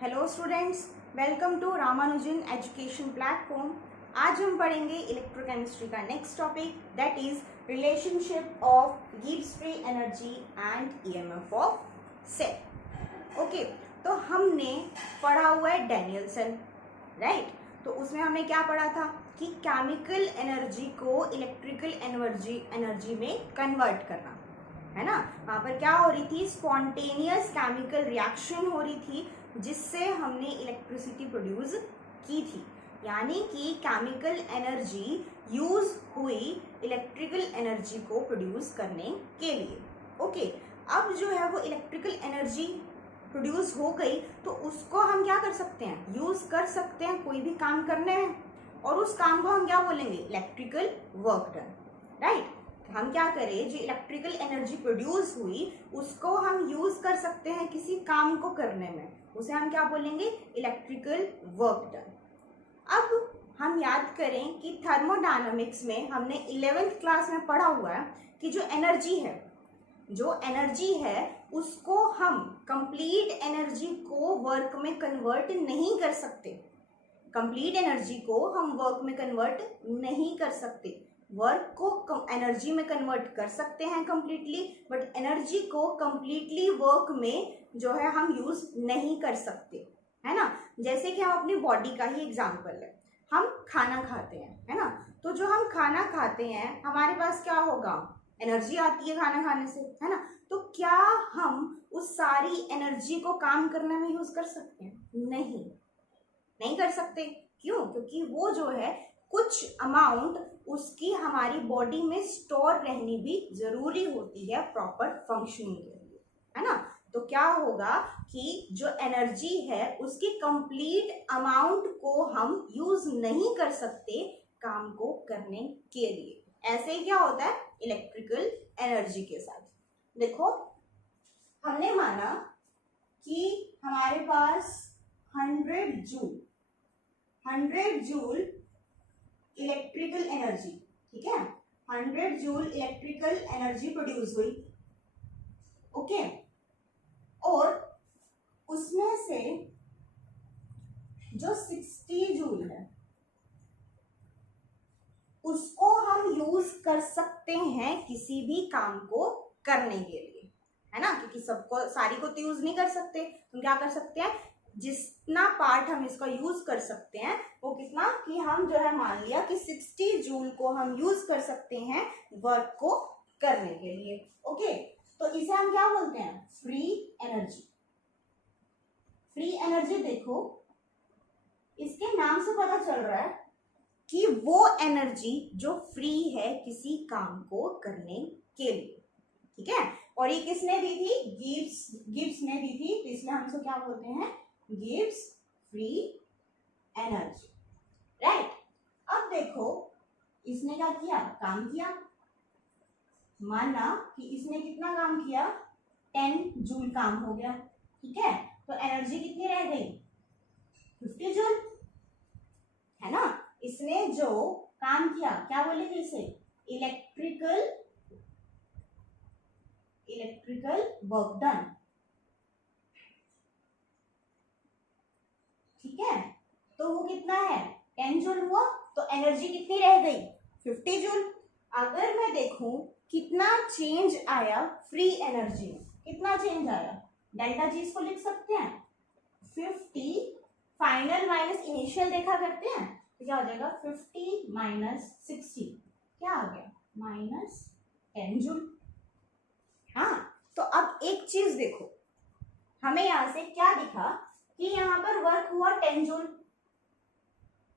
Hello students, welcome to Ramanujan education platform. आज हम पढ़ेंगे इलेक्ट्रोकेमिस्ट्री का next topic, that is relationship of Gibbs free energy and EMF of cell. Okay, तो हमने पढ़ा हुआ है डैनियल्सन, राइट। तो उसमें हमने क्या पढ़ा था कि केमिकल एनर्जी को इलेक्ट्रिकल एनर्जी में कन्वर्ट करना, है ना। वहाँ पर क्या हो रही थी, स्पॉन्टेनियस केमिकल रिएक्शन हो रही थी जिससे हमने इलेक्ट्रिसिटी प्रोड्यूस की थी, यानी कि केमिकल एनर्जी यूज हुई इलेक्ट्रिकल एनर्जी को प्रोड्यूस करने के लिए। ओके, अब जो है वो इलेक्ट्रिकल एनर्जी प्रोड्यूस हो गई तो उसको हम क्या कर सकते हैं, यूज कर सकते हैं कोई भी काम करने में, और उस काम को हम क्या बोलेंगे, इलेक्ट्रिकल वर्क डन, राइट। हम क्या करें, जो इलेक्ट्रिकल एनर्जी प्रोड्यूस हुई उसको हम यूज कर सकते हैं किसी काम को करने में, उसे हम क्या बोलेंगे, इलेक्ट्रिकल वर्क डन। अब हम याद करें कि थर्मोडायनामिक्स में हमने 11th क्लास में पढ़ा हुआ है कि जो एनर्जी है उसको हम कंप्लीट एनर्जी को वर्क में कन्वर्ट नहीं कर सकते। कंप्लीट एनर्जी को हम वर्क में कन्वर्ट नहीं कर सकते। वर्क को एनर्जी में कन्वर्ट कर सकते हैं कंप्लीटली, बट एनर्जी को कंप्लीटली वर्क में जो है हम यूज नहीं कर सकते, है ना। जैसे कि हम अपनी बॉडी का ही एग्जांपल लें, हम खाना खाते हैं, है ना। तो जो हम खाना खाते हैं हमारे पास क्या होगा, एनर्जी आती है खाना खाने से, है ना। तो क्या हम उस सारी एनर्जी को काम करने में यूज कर सकते हैं? नहीं कर सकते। क्यों? क्योंकि वो जो है कुछ अमाउंट उसकी हमारी बॉडी में स्टोर रहनी भी जरूरी होती है प्रॉपर फंक्शनिंग के लिए, है ना। तो क्या होगा कि जो एनर्जी है उसकी कंप्लीट अमाउंट को हम यूज नहीं कर सकते काम को करने के लिए। ऐसे ही क्या होता है इलेक्ट्रिकल एनर्जी के साथ। देखो, हमने माना कि हमारे पास 100 जूल इलेक्ट्रिकल एनर्जी, ठीक है, 100 जूल इलेक्ट्रिकल एनर्जी प्रोड्यूस हुई। ओके, और उसमें से जो 60 जूल है उसको हम यूज कर सकते हैं किसी भी काम को करने के लिए, है ना। क्योंकि सबको सारी को तो यूज नहीं कर सकते, तो क्या कर सकते हैं, जितना पार्ट हम इसका यूज कर सकते हैं वो कितना, कि हम जो है मान लिया कि 60 जूल को हम यूज कर सकते हैं वर्क को करने के लिए। ओके, तो इसे हम क्या बोलते हैं, फ्री एनर्जी। फ्री एनर्जी, देखो इसके नाम से पता चल रहा है कि वो एनर्जी जो फ्री है किसी काम को करने के लिए, ठीक है। और ये किसने दी थी, गिब्स ने दी थी, तो इसलिए हम इसको क्या बोलते हैं, गिब्स फ्री एनर्जी, राइट। अब देखो इसने क्या किया, काम किया। माना कि इसने कितना काम किया, 10 जूल काम हो गया, ठीक है। तो एनर्जी कितनी रह गई, 50 जूल, है ना। इसने जो काम किया क्या बोलेंगे इसे, इलेक्ट्रिकल वर्क डन, ठीक है। तो वो कितना है, 10 जूल हुआ, तो एनर्जी कितनी रह गई, 50 जूल। अगर मैं देखूं कितना चेंज आया फ्री एनर्जी में, कितना चेंज आया, डेल्टा जी इसको लिख सकते हैं, 50 फाइनल माइनस इनिशियल देखा करते हैं, तो क्या हो जाएगा, 50 माइनस 60 क्या आ गया, -10 जूल। हाँ, तो अब एक चीज देखो, हमें यहां से क्या दिखा कि यहाँ पर वर्क हुआ 10 जूल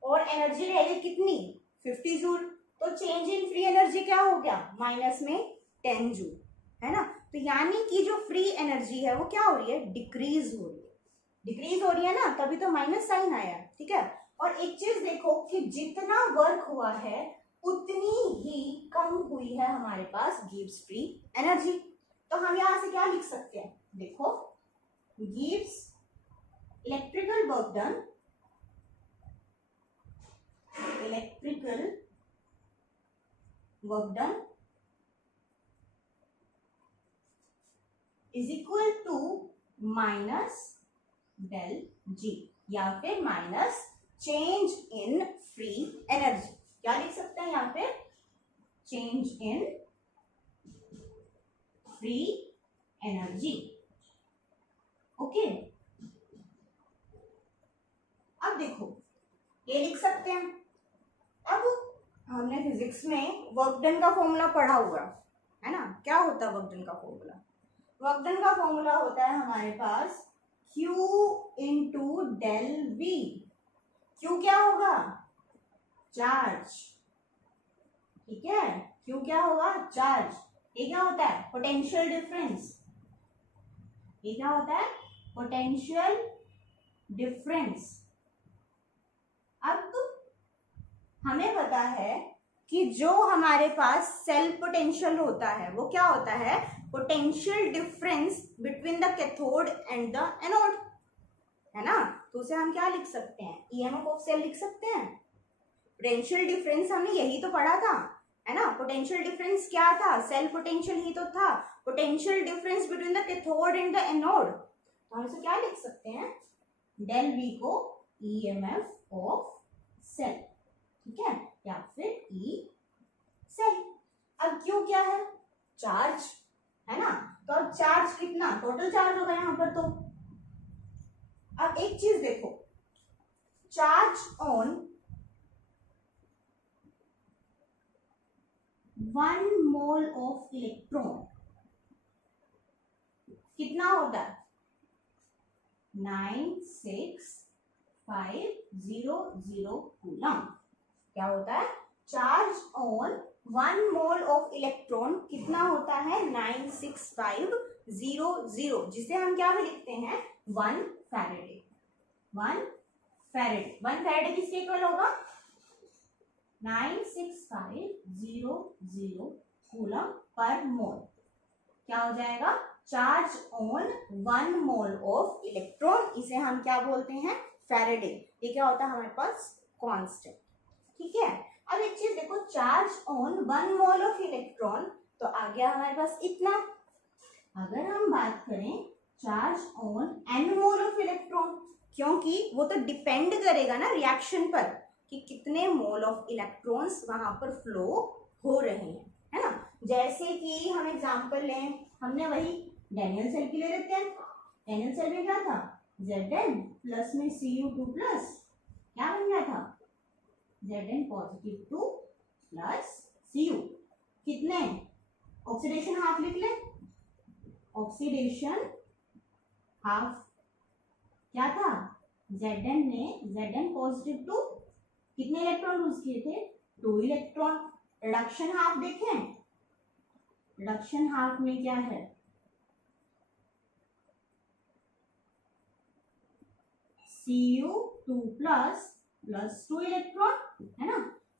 और एनर्जी रह गई कितनी, 50 जूल। तो चेंज इन फ्री एनर्जी क्या हो गया, माइनस में 10 जूल, है ना। तो यानी कि जो फ्री एनर्जी है वो क्या हो रही है, डिक्रीज हो रही है ना, तभी तो माइनस साइन आया, ठीक है। और एक चीज देखो कि जितना वर्क हुआ है उतनी ही कम हुई है हमारे पास गिब्स फ्री एनर्जी। तो हम यहां से क्या लिख सकते हैं, देखो Gibbs electrical work done is equal to minus del जी, या फिर minus change in free energy. क्या लिख सकते हैं यहाँ पे? Change in free energy. Okay, अब देखो ये लिख सकते हैं। अब हमने फिजिक्स में वर्क डन का फॉर्मूला पढ़ा हुआ है ना। क्या होता है वर्क डन का फॉर्मूला? वर्क डन का फॉर्मूला होता है हमारे पास Q into del V. Q क्या होगा? चार्ज, ठीक है। Q क्या होगा? चार्ज। ये क्या होता है? Potential difference. ये क्या होता है? Potential difference. अब हमें पता है कि जो हमारे पास सेल पोटेंशियल होता है वो क्या होता है? Potential difference between the cathode and the anode, है ना। तो उसे हम क्या लिख सकते हैं? ईएमएफ ऑफ सेल लिख सकते हैं। पोटेंशियल डिफरेंस हमने यही तो पढ़ा था, है ना। पोटेंशियल डिफरेंस क्या था? सेल पोटेंशियल ही तो था। Potential difference between the cathode and the anode, तो हम इसे क्या लिख सकते हैं? डेल वी को ईएमएफ ऑफ सेल, ठीक है, या फिर ई सेल। अब क्यू क्या है? चार्ज, है ना। तो अब चार्ज कितना? टोटल चार्ज होगा यहां पर। तो अब एक चीज देखो, charge on 1 mole of electron कितना होता है? 96500 कूलम। क्या होता है? Charge on 1 mole of electron कितना होता है? 96500, जिसे हम क्या भी लिखते हैं? 1 फैराडे। 1 फैराडे, 1 फैराडे किसके इक्वल होगा? 96500 कूलम पर मोल। क्या हो जाएगा? Charge on 1 mole of electron, इसे हम क्या बोलते हैं? फैराडे। ये क्या होता है हमारे पास? कांस्टेंट, ठीक है। अब एक चीज देखो, charge on 1 mole of electron, तो आ गया हमारे पास इतना। अगर हम बात करें charge on n mole of electron, क्योंकि वो तो डिपेंड करेगा ना रिएक्शन पर कि कितने मोल ऑफ इलेक्ट्रॉन्स वहां पर फ्लो हो रहे हैं, है ना। जैसे कि हम एग्जांपल लें, हमने वही डैनियल सेल की ले लेते हैं। डैनियल सेल में क्या था? Zn प्लस में Cu2 प्लस क्या बन गया था? Zn positive 2 plus Cu। कितने? ऑक्सीडेशन हाफ लिख ले। ऑक्सीडेशन हाफ क्या था? Zn पॉजिटिव 2, कितने इलेक्ट्रॉन लूज किए थे? 2 इलेक्ट्रॉन। रिडक्शन हाफ देखें, रिडक्शन हाफ में क्या है? Cu2 प्लस 2 इलेक्ट्रॉन, है ना।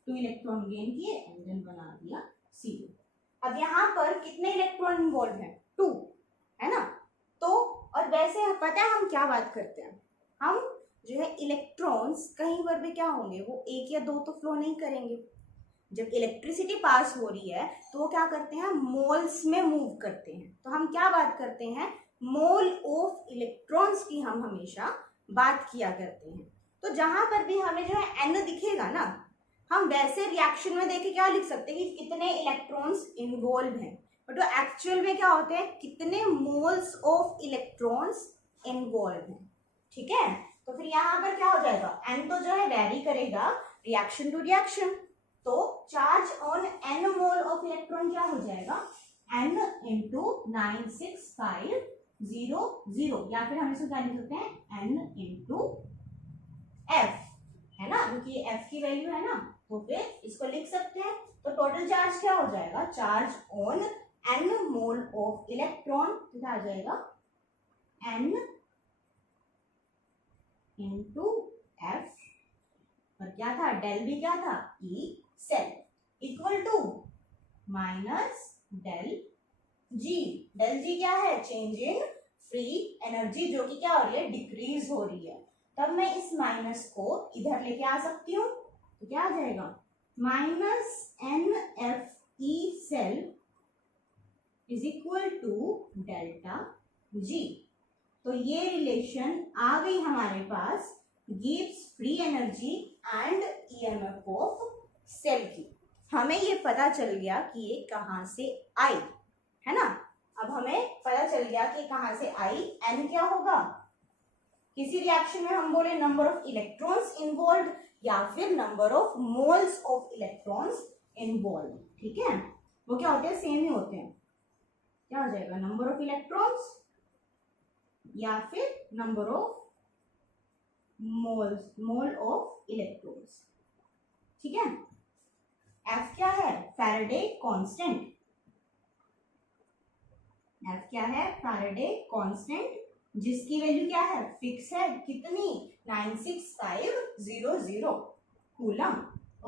2 इलेक्ट्रॉन गेन किए एंड देन बना दिया Cu। अब यहाँ पर कितने इलेक्ट्रॉन इन्वॉल्व हैं? 2, है ना। तो और वैसे पता है हम क्या बात करते हैं? हम जो है इलेक्ट्रॉन्स कहीं पर भी क्या होंगे? वो 1 या 2 तो फ्लो नहीं करेंगे। जब इलेक्ट्रिसिटी पास हो रही है तो वो क्या करते हैं? मोल्स में मूव करते हैं। तो हम क्या बात करते हैं? मोल ऑफ इलेक्ट्रॉन्स की हम हमेशा बात किया करते हैं। तो जहां पर भी हमें जो है n दिखेगा ना, हम वैसे रिएक्शन में देखे क्या लिख सकते हैं कि कितने इलेक्ट्रॉन्स इन्वॉल्व हैं, बट वो एक्चुअल में क्या होते हैं? कितने मोल्स ऑफ इलेक्ट्रॉन्स इन्वॉल्व हैं, ठीक है। तो फिर यहाँ पर क्या हो जाएगा? n तो जो है वेरी करेगा रिएक्शन टू रिएक्शन। तो charge on n mole of electron क्या हो जाएगा? n इंटू 96500, या फिर हम इसको क्या लिख सकते हैं? n इंटू f, है ना, क्योंकि f की वैल्यू है ना, तो फिर इसको लिख सकते हैं। तो टोटल चार्ज क्या हो जाएगा? Charge on n mole of electron क्या आ जाएगा? n इंटू f, और क्या था? डेल भी क्या था? E cell equal to minus del G. Del G क्या है? चेंज इन फ्री एनर्जी, जो कि क्या हो रही है? डिक्रीज हो रही है। तब मैं इस माइनस को इधर लेके आ सकती हूँ, तो क्या आ जाएगा? Minus N F E cell is equal to delta G. तो ये रिलेशन आ गई हमारे पास Gibbs free energy and EMF of cell की। हमें ये पता चल गया कि ये कहाँ से आई, है ना। अब हमें पता चल गया कि कहाँ से आई। एन क्या होगा, किसी रिएक्शन में हम बोले नंबर ऑफ इलेक्ट्रॉन्स इन्वॉल्व या फिर number of moles of electrons involve, ठीक है, वो क्या होते हैं, सेम ही होते हैं। क्या हो जाएगा, नंबर ऑफ इलेक्ट्रॉन्स या फिर number of mole of electrons, ठीक है। एफ क्या है, फैराडे कांस्टेंट। एफ क्या है, फैराडे कांस्टेंट, जिसकी वैल्यू क्या है, फिक्स है, कितनी, 96500 कूलम।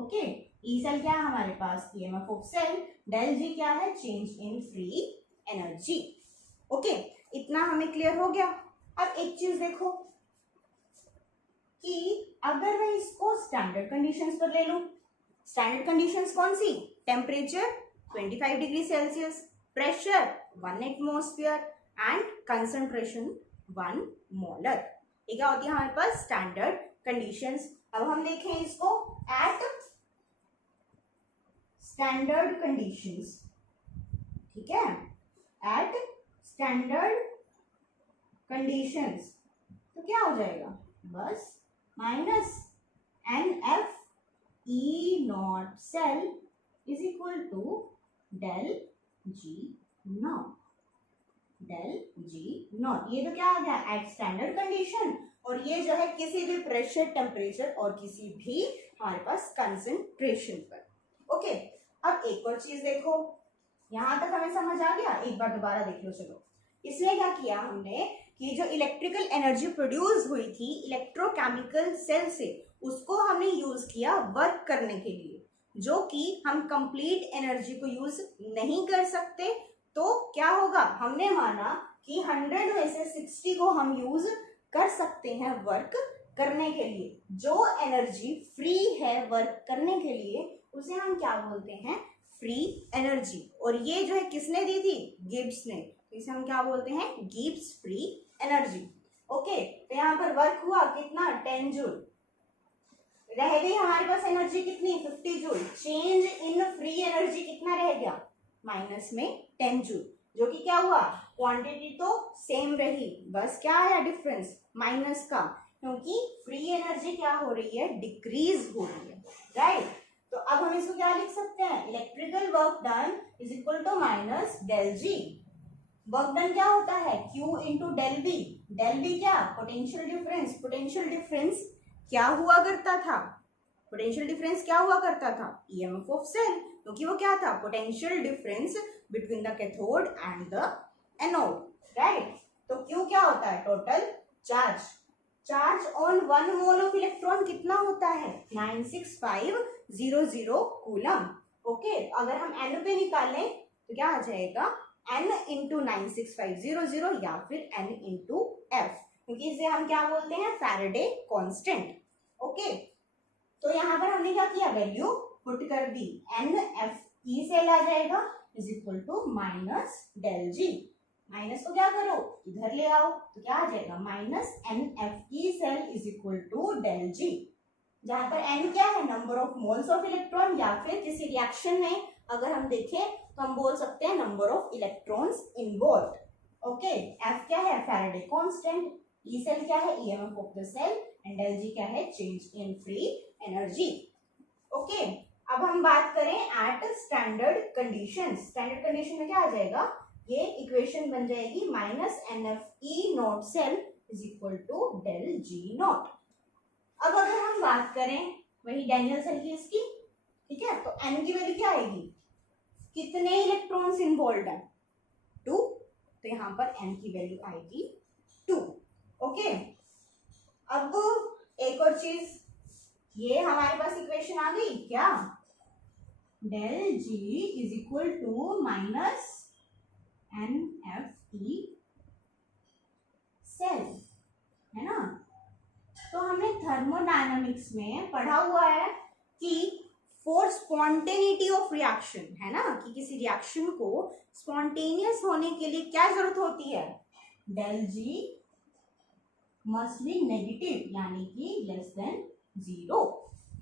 ओके, ई सेल क्या है हमारे पास, EMF of cell, del G क्या है, change in free energy. Okay, इतना हमें क्लियर हो गया। अब एक चीज देखो कि अगर मैं इसको स्टैंडर्ड कंडीशंस पर ले लूं, स्टैंडर्ड कंडीशंस कौन सी, temperature 25 degree Celsius, pressure 1 atmosphere and concentration 1 molar, ये क्या होती है हमारे पास स्टैंडर्ड कंडीशंस। अब हम देखें इसको एट स्टैंडर्ड कंडीशंस, ठीक है, एट स्टैंडर्ड कंडीशंस तो क्या हो जाएगा, बस minus NF E nought cell is equal to del G nought, del G nought. ये तो क्या आ गया, एट स्टैंडर्ड कंडीशन, और ये जो है किसी भी प्रेशर, टेम्परेचर और किसी भी हमारे पास कंसंट्रेशन पर। ओके, अब एक और चीज देखो, यहां तक हमें समझ आ गया, एक बार दोबारा देख लो। चलो, इसमें क्या किया हमने कि जो इलेक्ट्रिकल एनर्जी प्रोड्यूस हुई थी इलेक्ट्रोकेमिकल सेल से, उसको हमने यूज किया वर्क करने के लिए, जो कि हम कंप्लीट एनर्जी को यूज नहीं कर सकते। तो क्या होगा, हमने माना कि 100 में से 60 को हम यूज कर सकते हैं वर्क करने के लिए। जो एनर्जी फ्री है वर्क करने के लिए उसे हम क्या बोलते हैं, फ्री एनर्जी। और ये जो है किसने दी थी, गिब्स ने, तो इसे हम क्या बोलते हैं, गिब्स फ्री एनर्जी। ओके, तो यहाँ पर वर्क हुआ कितना, 10 जूल, रह गई हमारे पास एनर्जी कितनी, 50 joule, change in free energy कितना रह गया, माइनस में 10 जूल, जो कि क्या हुआ, क्वांटिटी तो सेम रही, बस क्या आया डिफरेंस, माइनस का, क्योंकि फ्री एनर्जी क्या हो रही है, डिक्रीज हो रही है, राइट। तो अब हम इसको क्या लिख सकते हैं, electrical work done is equal to minus del G. Work done क्या होता है, Q into del B, del B क्या, पोटेंशियल डिफरेंस, पोटेंशियल डिफरेंस क्या हुआ करता था, पोटेंशियल डिफरेंस क्या हुआ करता था, ईएमएफ ऑफ सेल, क्योंकि वो क्या था, potential difference between the cathode and the anode, right. तो Q क्या होता है, total charge, charge on 1 mole of electron कितना होता है, 96500 कूलम। ओके, अगर हम N पे निकालें तो क्या आ जाएगा, N इंटू 96500 या फिर N इंटू F, क्योंकि इसे हम क्या बोलते हैं, फैराडे कांस्टेंट। ओके, तो यहाँ पर हमने क्या किया, वैल्यू पुट कर दी, NF E सेल आ जाएगा is equal to minus del G, minus को क्या करो, इधर ले आओ, तो क्या आ जाएगा, minus NF E cell is equal to del G, जहां पर N क्या है, number of moles of electron, या फिर किसी रिएक्शन में अगर हम देखें तो हम बोल सकते हैं number of electrons involve. Okay, F क्या है, फैराडे कांस्टेंट, E सेल क्या है, EMF of the cell, and del G क्या है, change in free energy. Okay, अब हम बात करें at standard conditions, standard condition में क्या आ जाएगा, ये इक्वेशन बन जाएगी minus NF E nought cell is equal to del G nought. अब अगर हम बात करें वही डैनियल सेल की इसकी, ठीक है, तो N की वैल्यू क्या आएगी, कितने इलेक्ट्रॉन्स इन्वॉल्व है, 2, तो यहाँ पर N की वैल्यू आएगी 2। ओके, अब एक और चीज, ये हमारे पास इक्वेशन आ गई क्या, del G is equal to minus NF E cell, है ना। तो हमने थर्मोडायनामिक्स में पढ़ा हुआ है कि फॉर स्पॉन्टेनिटी ऑफ रिएक्शन, है ना, कि किसी रिएक्शन को स्पॉन्टेनियस होने के लिए क्या जरूरत होती है, del G must be negative, यानी कि लेस देन 0,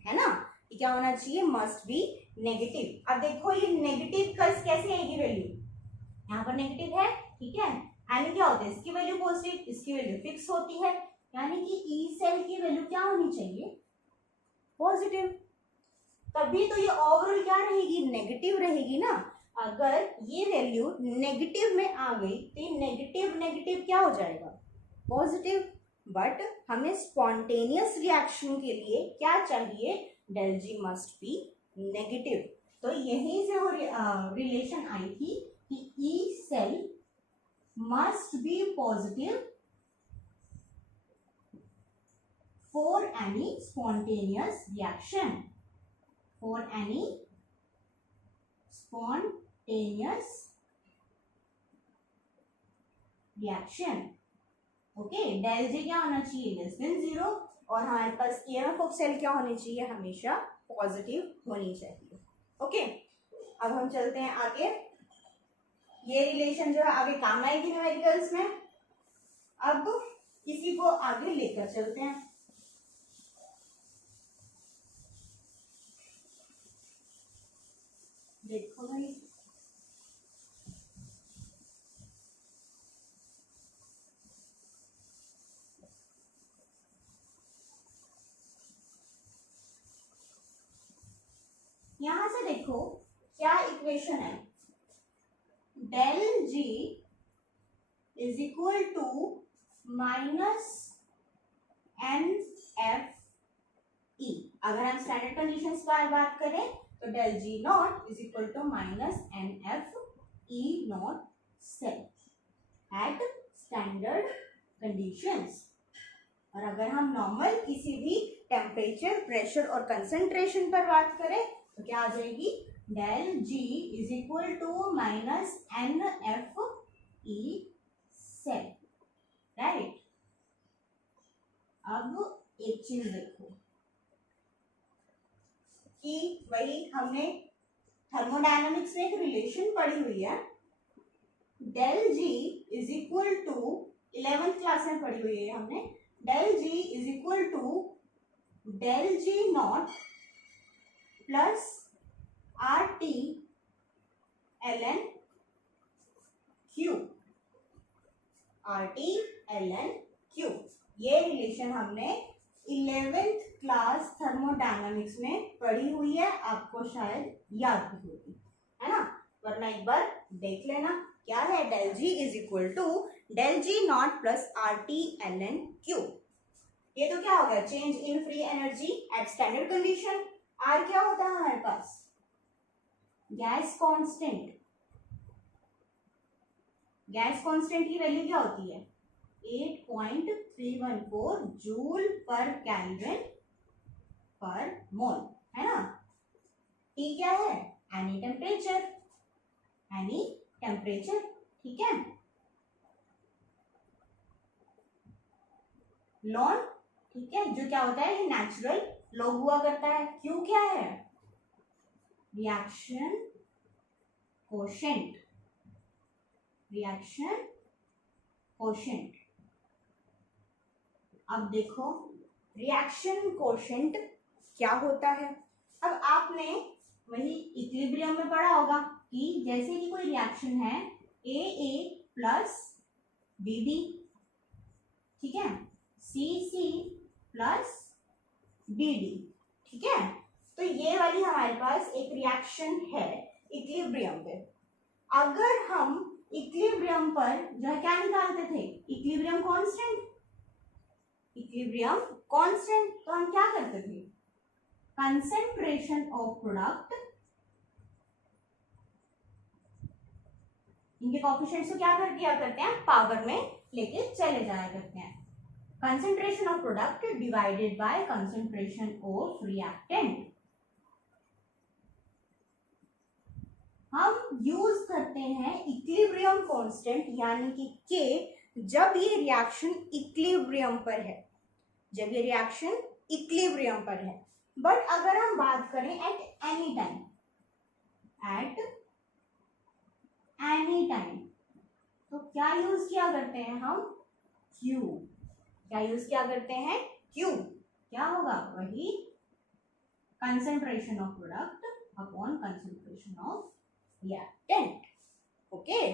है ना। ये क्या होना चाहिए, मस्ट बी नेगेटिव। अब देखो ये नेगेटिव कैसे आएगी वैल्यू, यहाँ पर नेगेटिव है, ठीक है, यानी क्या होता है, इसकी वैल्यू पॉजिटिव, इसकी वैल्यू फिक्स होती है, यानी कि ई सेल की वैल्यू क्या होनी चाहिए, पॉजिटिव। तभी तो ये ओवरऑल क्या रहेगी, नेगेटिव रहेगी ना। अगर ये वैल्यू नेगेटिव में आ गई तो नेगेटिव नेगेटिव क्या हो जाएगा, पॉजिटिव। बट हमें स्पॉन्टेनियस रिएक्शन के लिए क्या चाहिए, del G must be negative. तो यहीं से वो रिलेशन आई थी कि E cell must be positive for any spontaneous reaction, for any spontaneous reaction, okay. Del G क्या होना चाहिए, लेस देन 0, और हमारे पास ईएमएफ ऑफ सेल क्या होनी चाहिए, हमेशा पॉजिटिव होनी चाहिए, ओके। अब हम चलते हैं आगे, ये रिलेशन जो है आगे काम आएगी न्यूमेरिकल्स में। अब इसी को आगे लेकर चलते हैं। देखो भाई, यहां से देखो क्या इक्वेशन है, del G is equal to minus N F E. अगर हम स्टैंडर्ड कंडीशंस पर बात करें तो del G nought is equal to minus N F E not cell at standard conditions. और अगर हम नॉर्मल किसी भी टेम्परेचर, प्रेशर और कंसंट्रेशन पर बात करें तो क्या आ जाएगी, del G is equal to minus N F E cell, right. अब एक चीज देखो कि वही हमने थर्मोडायनामिक्स में एक रिलेशन पढ़ी हुई है, del G is equal to 11th class में पढ़ी हुई है हमने, del G is equal to del G nought plus R T L N Q, R T L N Q. ये रिलेशन हमने 11th क्लास थर्मोडायनामिक्स में पढ़ी हुई है, आपको शायद याद भी होगी, है ना, वरना एक बार देख लेना। क्या है, del G is equal to del G nought plus R T L N Q. ये तो क्या हो गया, change in free energy at standard condition. R क्या होता है हमारे पास, गैस कांस्टेंट। गैस कांस्टेंट की वैल्यू क्या होती है, 8.314 जूल पर केल्विन पर मोल, है ना। टी क्या है, एनी टेम्परेचर, एनी टेम्परेचर, ठीक है। लॉन, ठीक है, जो क्या होता है, ये नेचुरल लॉग हुआ करता है। क्यू क्या है, रिएक्शन कोशेंट, रिएक्शन कोशेंट। अब देखो रिएक्शन कोशेंट क्या होता है। अब आपने वही इक्विलिब्रियम में पढ़ा होगा कि जैसे कि कोई रिएक्शन है ए प्लस बी बी, ठीक है, सी प्लस डी डी, ठीक है। तो ये वाली हमारे पास एक रिएक्शन है इक्विलिब्रियम पे। अगर हम इक्विलिब्रियम पर जो है क्या निकालते थे, इक्विलिब्रियम कांस्टेंट, इक्विलिब्रियम कांस्टेंट, तो हम क्या करते थे, कंसेंट्रेशन ऑफ प्रोडक्ट, इनके कोएफिशिएंट्स को क्या कर दिया करते हैं, पावर में लेके चले जाया करते हैं। Concentration of product divided bye concentration of reactant. हम यूज करते हैं इक्विलिब्रियम कांस्टेंट यानी कि के, जब ये रिएक्शन इक्विलिब्रियम पर है, जब ये रिएक्शन इक्विलिब्रियम पर है। बट अगर हम बात करें eight any time, eight any time, तो क्या यूज किया करते हैं हम, क्यू, क्या यूज क्या करते हैं, क्यू। क्या होगा, वही concentration of product upon concentration of reactant. Okay,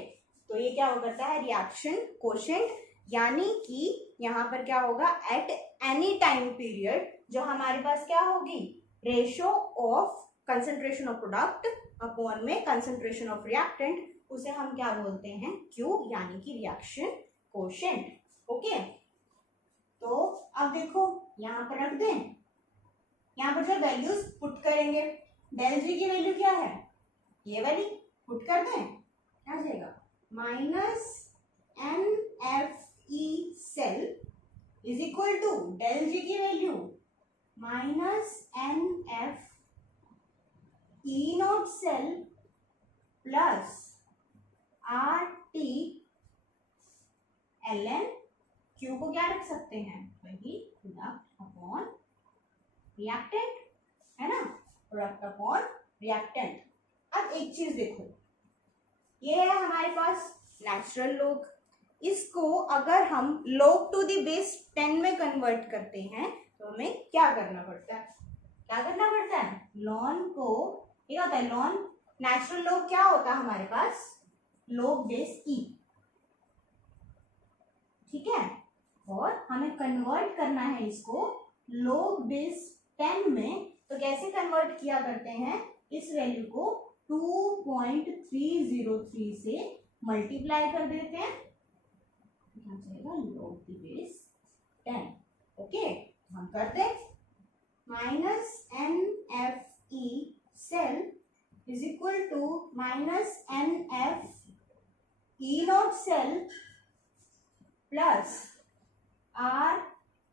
तो ये क्या हो करता है, रिएक्शन कोशेंट, यानी कि यहाँ पर क्या होगा, एट एनी टाइम पीरियड जो हमारे पास क्या होगी, ratio of concentration of product upon में कंसंट्रेशन ऑफ रिएक्टेंट, उसे हम क्या बोलते हैं, क्यू, यानी कि रिएक्शन कोशेंट। ओके, तो अब देखो यहाँ पर रख दें, यहाँ पर जो वैल्यूज पुट करेंगे, डेल जी की वैल्यू क्या है, ये वाली पुट कर दें, क्या आ जाएगा, minus N F E cell is equal to del G की value minus N F E not cell plus R T L N, Q को क्या रख सकते हैं, वही प्रोडक्ट अपॉन रिएक्टेंट, है ना, प्रोडक्ट अपॉन रिएक्टेंट। अब एक चीज देखो, ये है हमारे पास नेचुरल लॉग, इसको अगर हम log टू द बेस 10 में कन्वर्ट करते हैं तो हमें क्या करना पड़ता है, क्या करना पड़ता है, लॉन को, क्या होता है लॉन, नेचुरल लॉग क्या होता है हमारे पास, log बेस ई, ठीक है, और हमें कन्वर्ट करना है इसको log बेस 10 में, तो कैसे कन्वर्ट किया करते हैं, इस वैल्यू को 2.303 से मल्टीप्लाई कर देते हैं, log बेस 10। ओके, हम करते हैं, minus N F E cell is equal to minus N F E not cell plus R,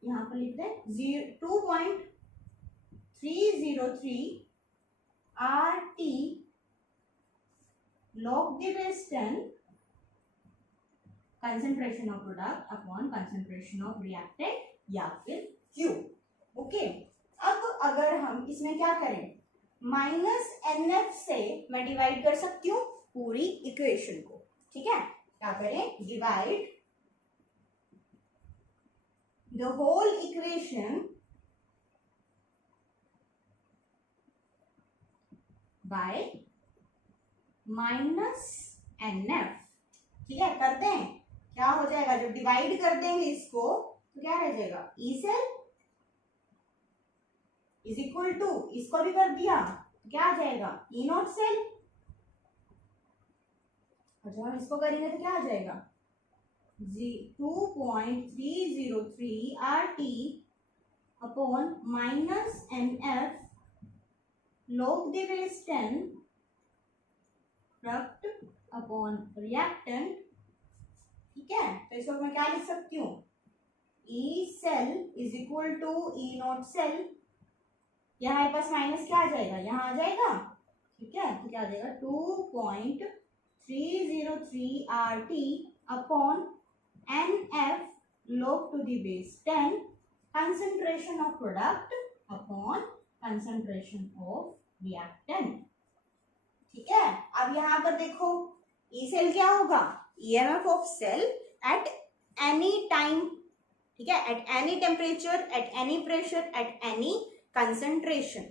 यहाँ पर लिखते हैं 2.303 R T log the base 10 concentration of product upon concentration of reactant या फिर Q. Okay, अब अगर हम इसमें क्या करें, माइनस एन एफ से मैं डिवाइड कर सकती हूँ पूरी इक्वेशन को, ठीक है, क्या करें, divide the whole equation by minus N F, ठीक है, करते हैं, क्या हो जाएगा, जब डिवाइड कर देंगे इसको तो क्या रह जाएगा, E cell is equal to, इसको भी कर दिया तो क्या आ जाएगा, ई नॉट सेल, और जब हम इसको करेंगे तो क्या आ जाएगा, 2.303 R T upon minus N F log the base 10 product upon reactant, ठीक है, तो इसको मैं क्या लिख सकती हूँ, E cell is equal to E not cell, यहाँ हमारे पास माइनस क्या आ जाएगा, यहाँ आ जाएगा, ठीक है, तो क्या आ जाएगा 2.303 R T upon N F log to the base 10 concentration of product upon concentration of reactant, ठीक है। अब यहाँ पर देखो, ई सेल क्या होगा, EMF of cell at any time, ठीक है, at any temperature, at any pressure, at any concentration,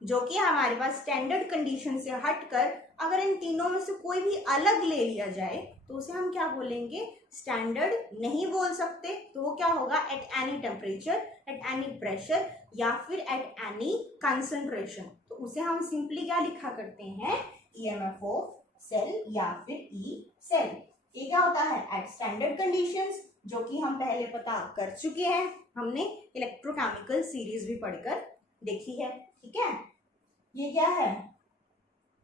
जो कि हमारे पास स्टैंडर्ड कंडीशन से हटकर अगर इन तीनों में से कोई भी अलग ले लिया जाए तो उसे हम क्या बोलेंगे, स्टैंडर्ड नहीं बोल सकते, तो वो क्या होगा, eight any temperature, at any pressure या फिर एट एनी कंसंट्रेशन, तो उसे हम सिंपली क्या लिखा करते हैं, ईएमएफ ऑफ सेल या फिर ई सेल। ये क्या होता है, एट स्टैंडर्ड कंडीशंस, जो कि हम पहले पता कर चुके हैं, हमने इलेक्ट्रोकेमिकल सीरीज भी पढ़कर देखी है, ठीक है। ये क्या है,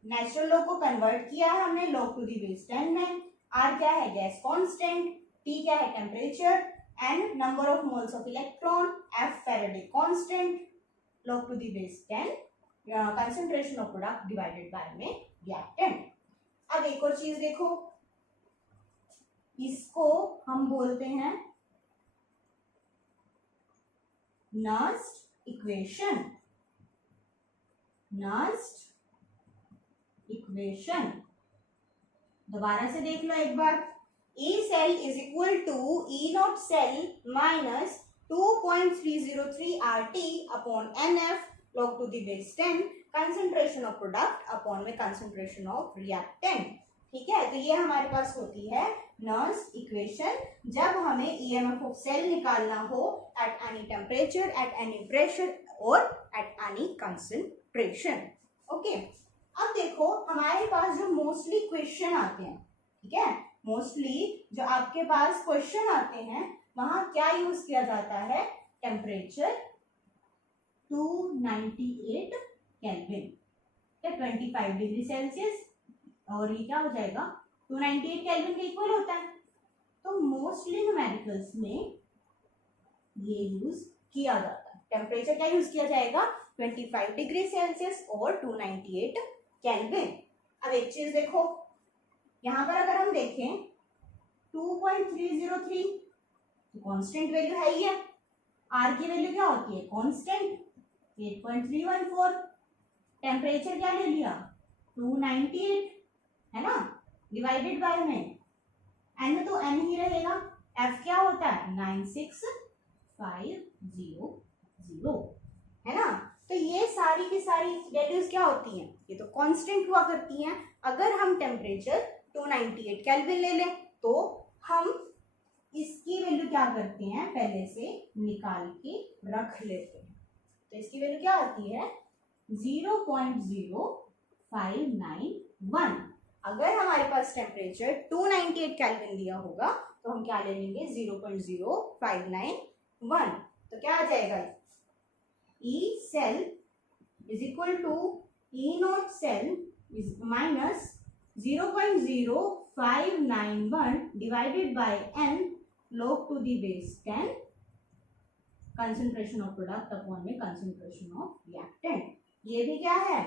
नेचुरल लॉ को कन्वर्ट किया है हमने log टू द बेस 10 में, आर क्या है, गैस कांस्टेंट, टी क्या है, temperature, N number of moles of electron, F Faraday constant, log to the base 10 concentration of product divided by में रिएक्टेंट। अब एक और चीज देखो, इसको हम बोलते हैं नस्ट इक्वेशन, नस्ट इक्वेशन, दोबारा से देख लो एक बार, E cell is equal to E not cell minus 2.303 RT upon NF log to the base 10 concentration of product upon में concentration of reactant. ठीक है, तो ये हमारे पास होती है नॉल्स इक्वेशन जब हमें EMF ऑफ सेल निकालना हो eight any temperature, at any pressure और एट एनी कंसंट्रेशन. ओके, अब देखो हमारे पास जो मोस्टली क्वेश्चन आते हैं, ठीक है, मोस्टली जो आपके पास क्वेश्चन आते हैं वहां क्या यूज किया जाता है, टेम्परेचर 298 केल्विन, 25 डिग्री सेल्सियस, और ये क्या हो जाएगा 298 केल्विन के इक्वल होता है. तो मोस्टली न्यूमेरिकल्स में ये यूज किया जाता है. टेम्परेचर क्या यूज किया जाएगा, 25 डिग्री सेल्सियस और 298 केल्विन. अब एक चीज देखो, यहां पर अगर हम देखें 2.303 तो कांस्टेंट वैल्यू है ही है. आर की वैल्यू क्या होती है, कांस्टेंट 8.314. टेम्परेचर क्या ले लिया 298 है ना, डिवाइडेड बाय में एन में तो एन ही रहेगा. एफ क्या होता है 96500 है ना. तो ये सारी की सारी वैल्यूज क्या होती हैं, ये तो कांस्टेंट हुआ करती हैं. अगर हम टेम्परेचर 298 केल्विन ले लें तो हम इसकी वैल्यू क्या करते हैं, पहले से निकाल के रख लेते हैं. तो इसकी वैल्यू क्या आती है 0.0591. अगर हमारे पास टेम्परेचर 298 केल्विन दिया होगा तो हम क्या ले लेंगे 0.0591. तो क्या आ जाएगा, E cell is equal to E not cell is minus 0.0591 divided by N log to the base 10 concentration of product upon में concentration of reactant. ये भी क्या है